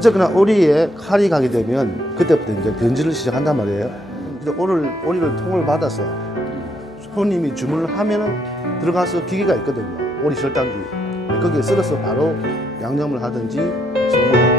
어쨌거나 오리에 칼이 가게 되면 그때부터 이제 변질을 시작한단 말이에요. 근데 오리를, 오리를 통을 받아서 손님이 주문을 하면은 들어가서 기계가 있거든요. 오리 절단기. 거기에 썰어서 바로 양념을 하든지 소금을